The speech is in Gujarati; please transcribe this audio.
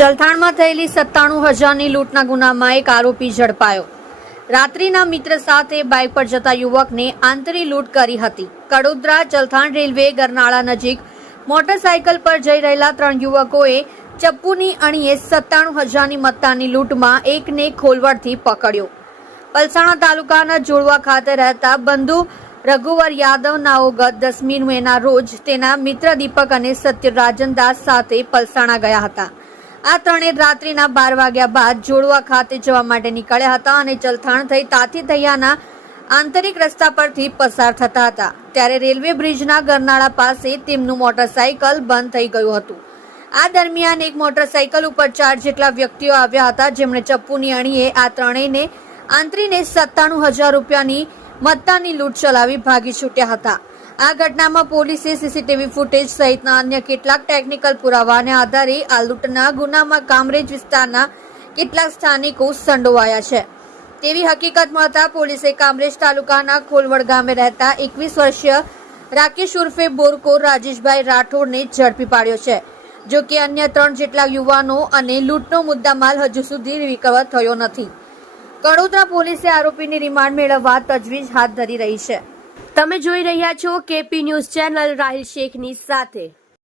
જલથાણમાં થયેલી 97,000ની લૂંટના ગુનામાં એક આરોપી ઝડપાયો। રાત્રિના મિત્ર સાથે બાઇક પર જતા યુવકને આંતરી લૂંટ કરી હતી। કડોદરા જલથાણ રેલવે ગરનાળા નજીક મોટરસાયકલ પર જઈ રહેલા 3 યુવકોએ ચપ્પુની અણીએ 97,000ની મત્તાની લૂંટમાં એકને ખોલવડથી પકડ્યો। પલસાણા તાલુકાના જોડવા ખાતે રહેતા બંધુ રઘુવર યાદવ નાઓ ગત 10મી મેના રોજ તેના મિત્ર દીપક અને સત્યરાજન દાસ સાથે પલસાણા ગયા હતા। આ ત્રણે રાત્રિના 12 વાગ્યા બાદ જોડવા ખાતે જવા માટે નીકળ્યા હતા અને જલથાણ થઈ તાથીથૈયાના આંતરિક રસ્તા પરથી પસાર થતા હતા ત્યારે રેલવે બ્રિજના ગરનાળા પાસે તેમનું મોટરસાયકલ બંધ થઈ ગયું હતું। આ દરમિયાન એક મોટરસાયકલ ઉપર 4 જેટલા વ્યક્તિઓ આવ્યા હતા જેમણે ચપ્પુની અણીએ આ ત્રણેયને આંતરીને 97,000 રૂપિયાની મત્તાની લૂંટ ચલાવી ભાગી છૂટ્યા હતા। આ ઘટનામાં પોલીસે સીસીટીવી ફૂટેજ સહિતના અન્ય કેટલાક ટેકનિકલ પુરાવાના આધારે આ લૂંટના ગુનામાં કામરેજ વિસ્તારના કેટલાક સ્થાનિકો સંડોવાયા છે તેવી હકીકત મળતા પોલીસે કામરેજ તાલુકાના ખોલવડ ગામે રહેતા 21 વર્ષીય રાકેશ ઉર્ફે બોરકો રાજેશભાઈ રાઠોડને ઝડપી પાડ્યો છે। જો કે અન્ય 3 જેટલા યુવાનો અને લૂંટનો મુદ્દામાલ હજુ સુધી રિકવર થયો નથી। કડોદરા પોલીસે આરોપીની રિમાન્ડ મેળવવા તજવીજ હાથ ધરી રહી છે। તમે જોઈ રહ્યા છો કેપી ન્યૂઝ ચેનલ રાહિલ શેખની સાથે।